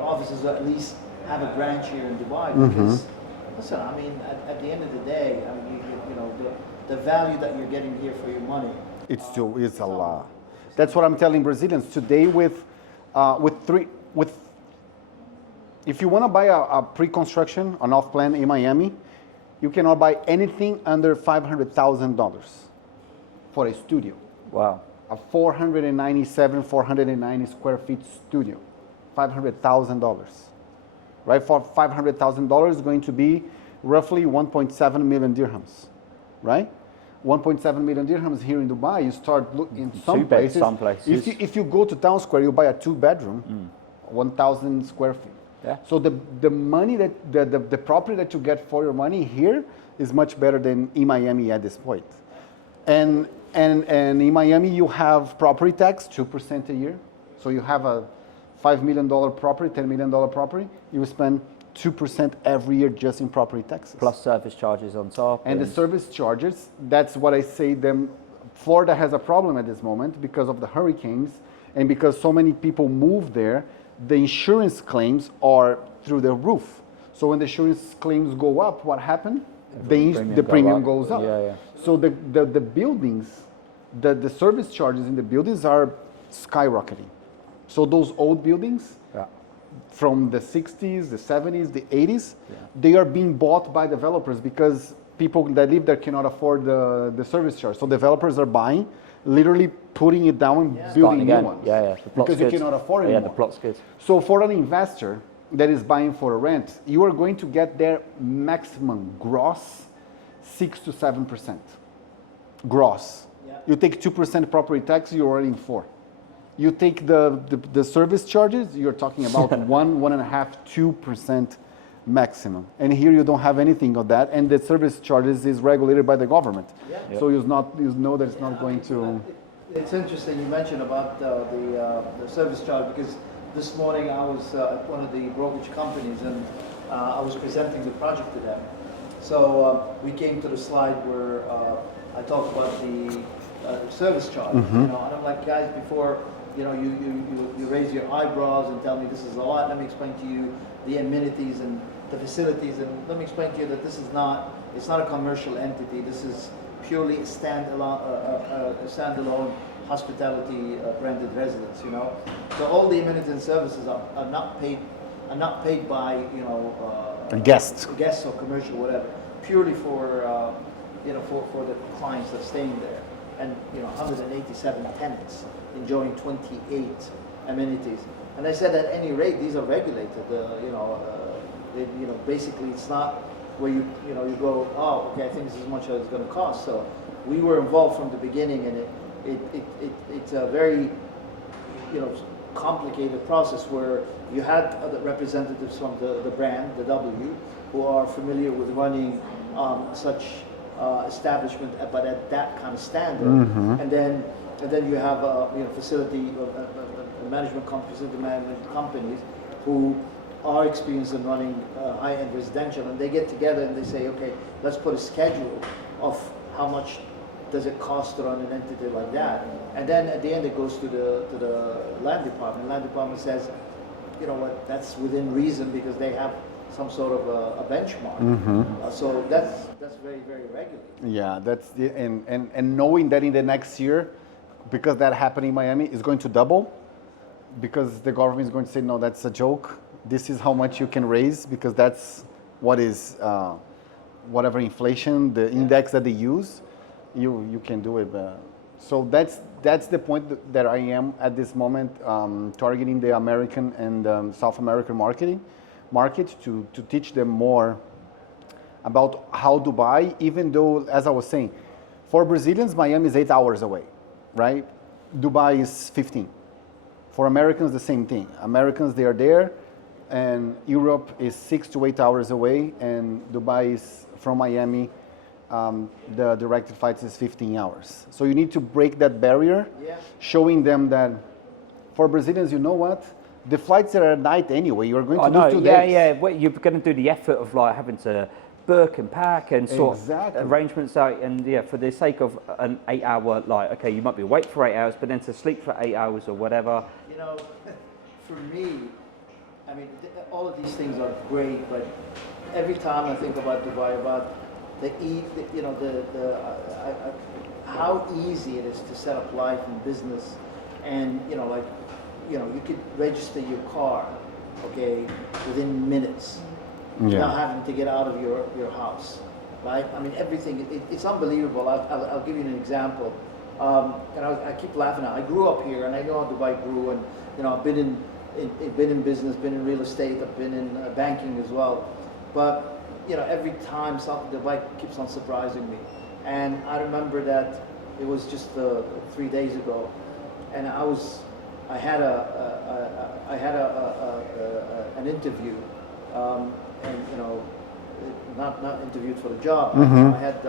their offices, or at least have a branch here in Dubai. Because, listen, I mean, at the end of the day, I mean, you know, the value that you're getting here for your money. It's a lot. That's what I'm telling Brazilians today. If you want to buy a pre-construction, an off-plan in Miami, you cannot buy anything under $500,000 for a studio. Wow. A 490 square feet studio, $500,000. Right? For $500,000 is going to be roughly 1.7 million dirhams, right? 1.7 million dirhams here in Dubai. You start in some places. If you go to Town Square, you buy a 2-bedroom, 1,000 square feet. Yeah. So the money that the property that you get for your money here is much better than in Miami at this point. And in Miami you have property tax 2% a year. So you have a $5 million property, $10 million property, you spend 2% every year just in property taxes. Plus service charges on top. And the service charges, that's what I say Florida has a problem at this moment because of the hurricanes and because so many people move there. The insurance claims are through the roof. So when the insurance claims go up, what happened? The premium goes up. Yeah. So the buildings, the service charges in the buildings are skyrocketing. So those old buildings from the 60s, the 70s, the 80s, they are being bought by developers because people that live there cannot afford the service charge. So developers are buying, literally putting it down and building new ones. Because you cannot afford it anymore. Yeah, the plot's good. So for an investor that is buying for a rent, you are going to get their maximum gross 6 to 7%. Gross. Yeah. You take 2% property tax, you're earning 4. You take the service charges, you're talking about 1.5, 2% maximum. And here you don't have anything of that, and the service charges is regulated by the government. Yeah. So you know that it's not going to. It's interesting you mentioned about the service charge, because this morning I was at one of the brokerage companies and I was presenting the project to them. So we came to the slide where I talked about the service charge. You know, and I'm like, guys, before you raise your eyebrows and tell me this is a lot, let me explain to you the amenities and the facilities, and let me explain to you that it's not a commercial entity. This is purely a standalone hospitality branded residence. You know, so all the amenities and services are not paid by guests or commercial, whatever, purely for for the clients that are staying there, and 187 tenants enjoying 28 amenities. And I said at any rate these are regulated. Basically it's not where you go, oh, okay, I think this is much as it's going to cost. So we were involved from the beginning, and it's a very complicated process where you had other representatives from the brand, the W, who are familiar with running such establishment, but at that kind of standard. And then you have facility management companies who are experienced in running high-end residential, and they get together and they say, okay, let's put a schedule of how much does it cost to run an entity like that. And then at the end it goes to the land department. Land department says, you know what, that's within reason because they have some sort of a benchmark. So that's very, very regular. Yeah, and knowing that in the next year, because that happened in Miami, is going to double, because the government is going to say, no, that's a joke. This is how much you can raise, because that's what is whatever inflation, the index that they use, you can do it. So that's the point that I am at this moment, targeting the American and South American market to teach them more about how Dubai, even though, as I was saying, for Brazilians, Miami is 8 hours away, right? Dubai is 15. For Americans, the same thing. Americans, they are there, and Europe is 6 to 8 hours away, and Dubai is from Miami. The directed flights is 15 hours. So you need to break that barrier, showing them that for Brazilians, you know what? The flights are at night anyway. You're going to do 2 days. Yeah. Well, you're going to do the effort of like having to book and pack and sort of arrangements out, and for the sake of an 8 hour, like, okay, you might be awake for 8 hours, but then to sleep for 8 hours or whatever. For me, I mean, all of these things are great, but every time I think about Dubai, about you know, how easy it is to set up life and business, and you know, like, you know, you could register your car, okay, within minutes, without having to get out of your house, right? I mean, everything, it's unbelievable. I'll give you an example. And I keep laughing at it. I grew up here, and I know how Dubai grew, and you know, I've been in business, been in real estate, I've been in banking as well. But you know, every time Dubai keeps on surprising me. And I remember that it was just 3 days ago, and I had an interview, and you know, not interviewed for the job. I had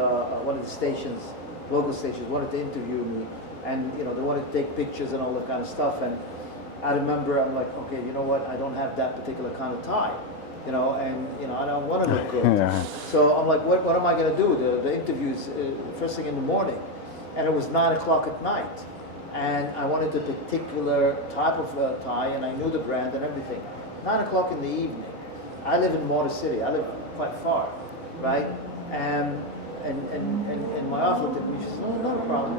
one of the stations, local stations, wanted to interview me, and you know, they wanted to take pictures and all that kind of stuff. And I remember, I'm like, okay, you know what? I don't have that particular kind of tie, you know, and you know, I don't want to look good. So I'm like, what am I going to do? The interview's first thing in the morning, and it was 9 o'clock at night, and I wanted a particular type of tie, and I knew the brand and everything. 9 o'clock in the evening. I live in Motor City. I live quite far, right? And my wife looked at me. She said, "No, not a problem.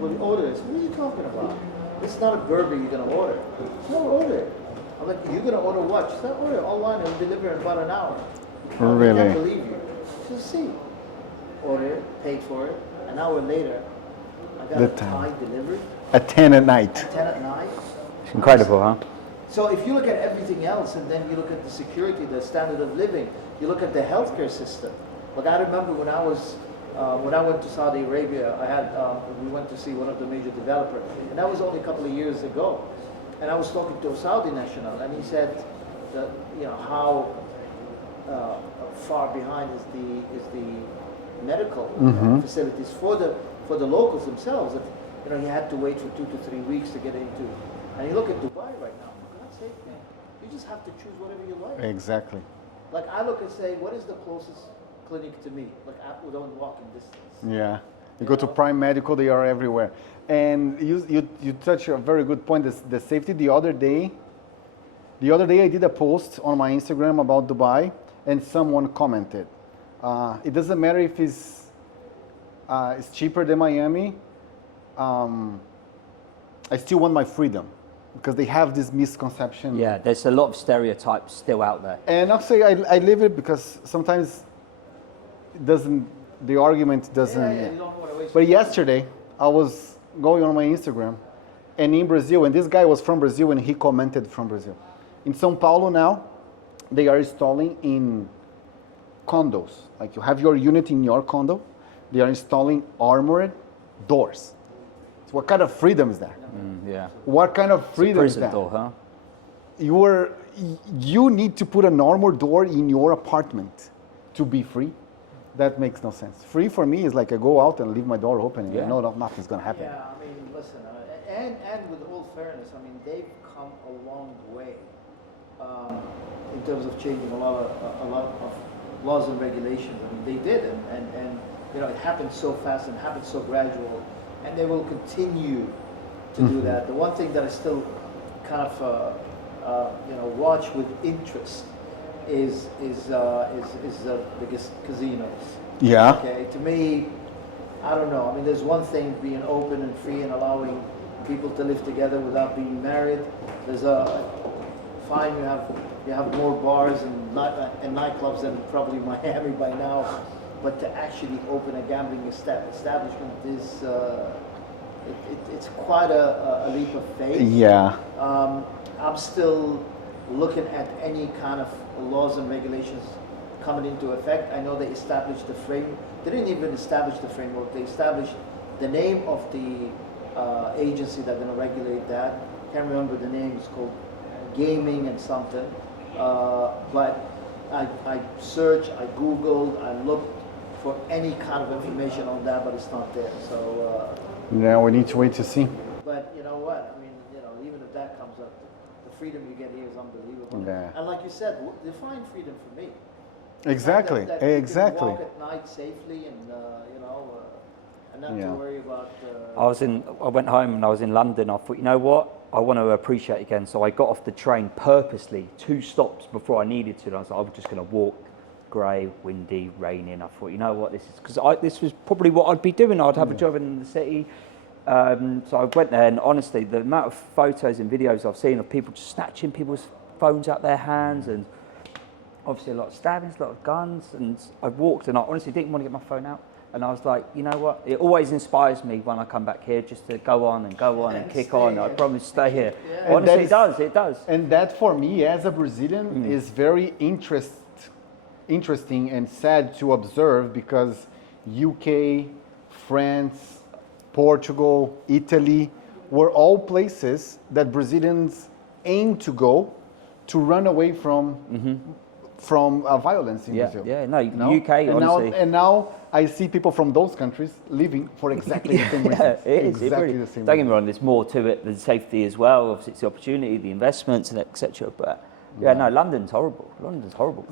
We'll order this." What are you talking about? It's not a burger you're gonna order. No, order it. I'm like, "You're gonna order what?" She said, "Order it online. It'll deliver in about an hour." Really? I can't believe you. She said, "See." Order it, paid for it. An hour later, I got a tie delivered. At 10 at night. At 10 at night. It's incredible, huh? So if you look at everything else, and then you look at the security, the standard of living, you look at the healthcare system. Like I remember when I went to Saudi Arabia, we went to see one of the major developers, and that was only a couple of years ago. And I was talking to a Saudi national, and he said that, you know, how far behind is the medical facilities for the locals themselves. If, you know, you had to wait for 2 to 3 weeks to get into. And you look at Dubai right now. For God's sake, man, you just have to choose whatever you like. Exactly. Like I look and say, what is the closest clinic to me? Like within walking distance. Yeah. You go to Prime Medical, they are everywhere. And you touch a very good point, the safety. The other day I did a post on my Instagram about Dubai, and someone commented, it doesn't matter if it's cheaper than Miami, I still want my freedom, because they have this misconception. Yeah, there's a lot of stereotypes still out there. And I'll say I live it, because sometimes the argument doesn't. You don't want to waste But yesterday, I was going on my Instagram, and in Brazil, and this guy was from Brazil, and he commented from Brazil. In São Paulo now, they are installing in condos. Like you have your unit in your condo, they are installing armored doors. So what kind of freedom is that? Yeah. What kind of freedom is Prison that? door, huh? You need to put an armored door in your apartment to be free. That makes no sense. Free for me is like I go out and leave my door open and I know nothing's going to happen. Yeah, I mean, listen, and with all fairness, I mean, they've come a long way in terms of changing a lot of laws and regulations. I mean, they did, and you know, it happened so fast and happened so gradual, and they will continue to do that. The one thing that I still kind of you know, watch with interest is the biggest casinos. Yeah. Okay, to me, I don't know. I mean, there's one thing being open and free and allowing people to live together without being married. There's fine. You have more bars and nightclubs than probably Miami by now, but to actually open a gambling establishment is it's quite a leap of faith. Yeah. I'm still looking at any kind of laws and regulations coming into effect. I know they established the frame. They didn't even establish the framework. They established the name of the agency that's going to regulate that. Can't remember the name. It's called Gaming and something. But I searched, I Googled, I looked for any kind of information on that, but it's not there. So. Now we need to wait to see. But you know what? I mean, you know, even if that comes up, the freedom you get here is unbelievable. Yeah. And like you said, define freedom for me. Exactly. That Exactly. you can walk at night safely, and you know, and not to worry about. I went home and I was in London. I thought, you know what? I want to appreciate it again. So I got off the train purposely 2 stops before I needed to. And I was like, I'm just going to walk. Grey, windy, raining. I thought, you know what, this is because this was probably what I'd be doing. I'd have a job in the city. So I went there, and honestly, the amount of photos and videos I've seen of people just snatching people's phones out their hands, and obviously a lot of stabbings, a lot of guns. And I walked, and I honestly didn't want to get my phone out. And I was like, you know what? It always inspires me when I come back here just to go on and kick on. I promise, stay here. Yeah. Honestly, it does. And that for me, as a Brazilian, is very interesting and sad to observe, because UK, France, Portugal, Italy were all places that Brazilians aim to go to run away from violence in Brazil. Yeah, no, No? UK, and honestly. now I see people from those countries living for exactly the same reasons. It is. Exactly It really, the same don't get me reasons. wrong, there's more to it than safety as well. Obviously, it's the opportunity, the investments, and etc. But yeah, no, London's horrible. London's horrible.